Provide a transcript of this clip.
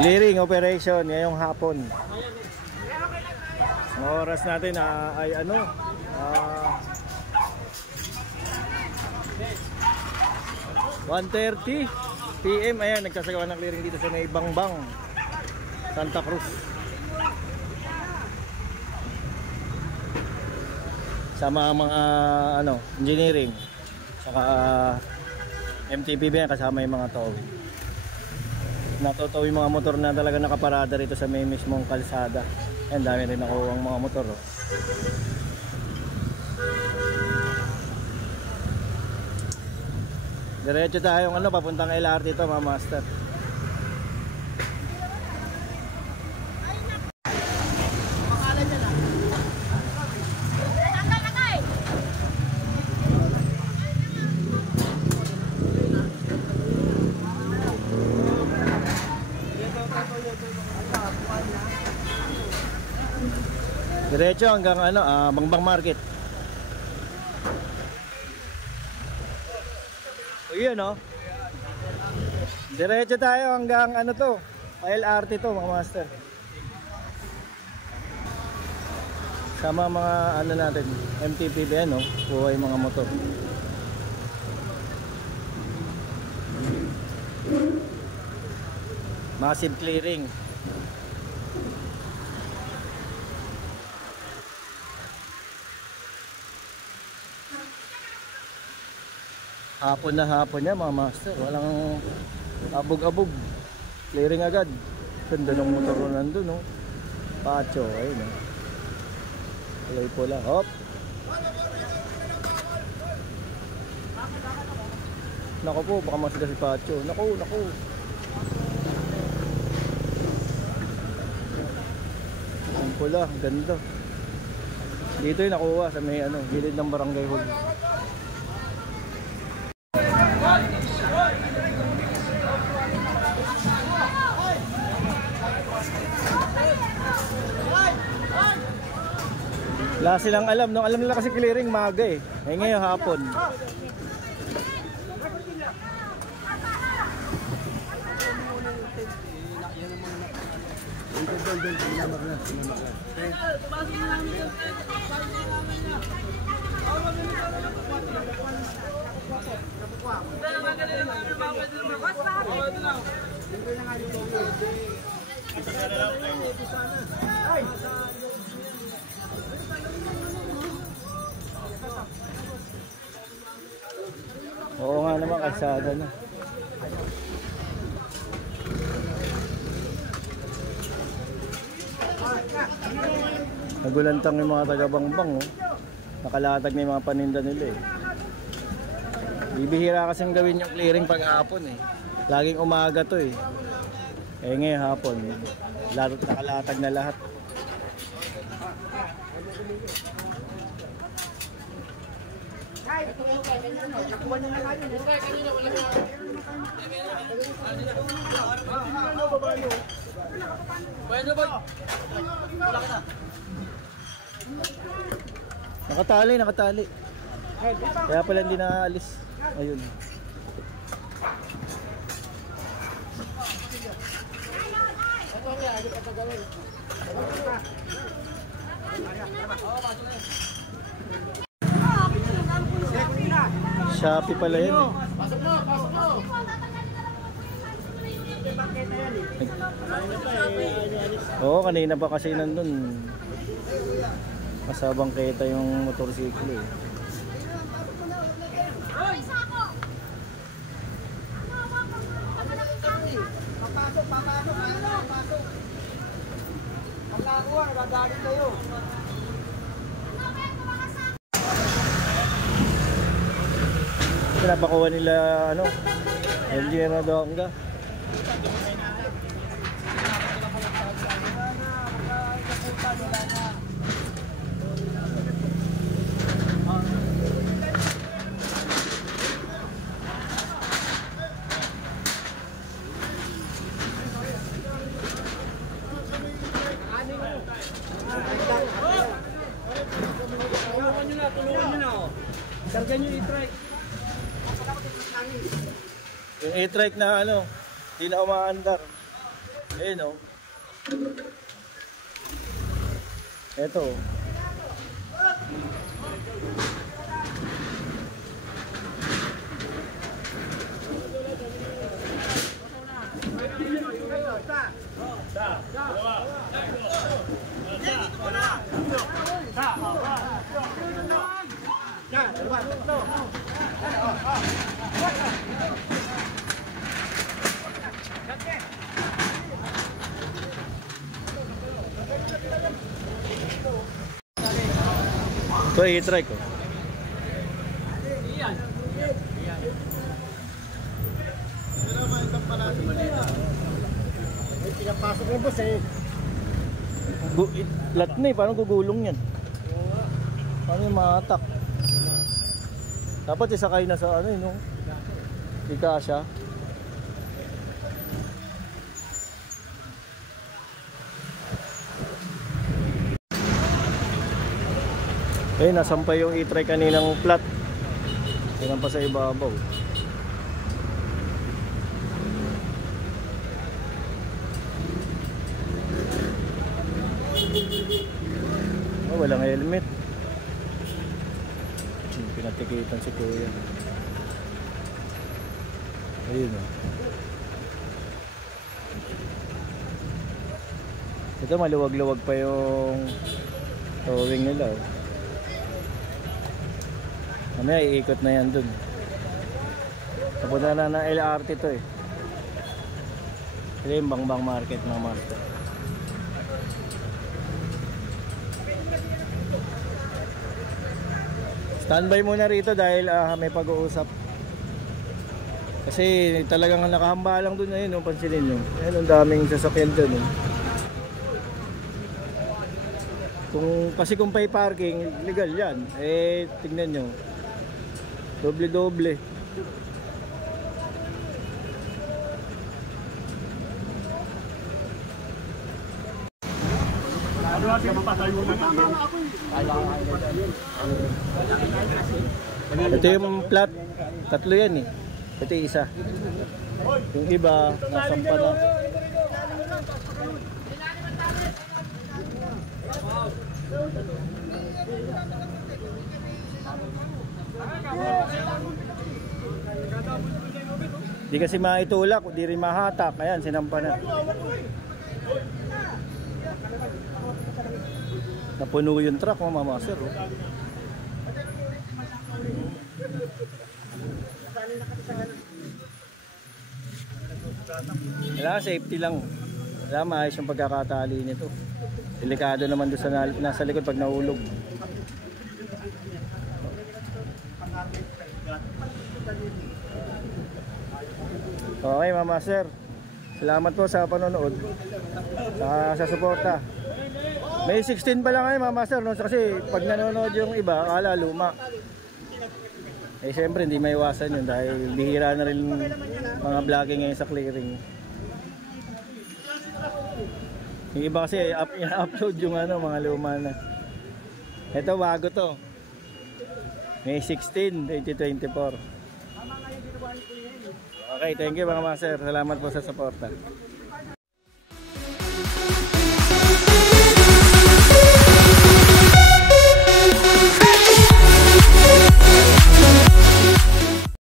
Clearing operation ngayong hapon. Ang oras natin ay ano? 1:30 PM. Ayan, nagsasagawa ng clearing dito sa may Bangbang, Santa Cruz. Sama mga ano, engineering, saka MTPB kasama yung mga towing. Natutuwa yung mga motor na talaga nakaparada rito sa may mismong kalsada. Ayan, dami rin nakuha ang mga motor. Oh. Diretso tayong ano, papuntang LRT ito mga master. Diretso hanggang ano, Bangbang Market. O yun, no? Diretso tayo hanggang ano to, LRT to mga master. Sama mga ano natin, MTPB, ano, buhay mga motor. Massive clearing. Hapon na hapon niya mga master, walang abog-abog, clearing agad. Ganda ng motor na nandun, no? Pacho, ayun, no? Kulay pula, hop. Naku po, baka masida si Pacho. Naku. Ang pula, ganda. Dito yung nakuha sa may ano, gilid ng barangay hall. Wala silang alam, no? Alam nila kasi clearing maga eh. Eh ngayon hapon. Oo nga naman, kalsada na. Nagulantang yung mga taga-Bangbang, oh. Nakalatag na yung mga paninda nila eh. Bibihira kasing gawin yung clearing pag-hapon eh. Laging umaga to eh. Eh ngayon hapon, nakalatag na lahat. Nakatali. Kaya pala hindi naalis. Ayun. Shopee pala yun eh. Oo, kanina pa kasi nandun. Kasabang kita yung motorsiklo eh. Papasok. Paglakuha, nagagalit kayo. Pinapakuha nila ano, engineer na Dongga. Tulungan nyo na. Karga nyo i-trike. Yung e-trike na ano, hindi na umaandar. Ayun o. Ito. Ito i-try ko. Pinapasok ng boss eh. Lat na eh, parang gugulong yan. Paano yung mahatak? Dapat isakay na sa ano yun, no? Ika siya. Eh, nasampay yung i-try kaninang flat. Yan pa sa ibabaw. Oh, walang helmet. Pinatikitan si kuya. Ayun o. Ito maluwag-luwag pa yung towing nila oh. Mamaya iikot na yan dun. Papunta na ng LRT to eh. Ito yung Bangbang Market ng master. Standby muna rito dahil may pag-uusap. Kasi talagang nakahamba lang dun ayun, pansinin nyo. Ayun, ang daming sasakyan dun eh. Kung pay parking, legal yan. Eh, tignan nyo. Doble-doble. Ito yung plat. Tatlo yan eh. Ito yung isa. Yung iba, nasampa na. Di kasi maitulak, di rin mahatak. Ayan, sinampa na. Napuno yung truck, mga master. Oh. Kailangan safety lang. Kailangan maayos yung pagkakatali nito. Delikado naman doon sa nasa likod pag nahulog. Okay, Mama Sir. Salamat po sa panonood. Sa suporta. May 16 pa lang kayo, Mama Sir, no? Kasi pag nanonood yung iba, akala luma. Eh siyempre hindi maiwasan yun dahil bihira na rin mga vlogging ngayon sa clearing. Yung iba kasi i-upload yung mga luma na. Ito bago to. May 16, 2024. Okay, thank you mga master. Salamat po sa suporta.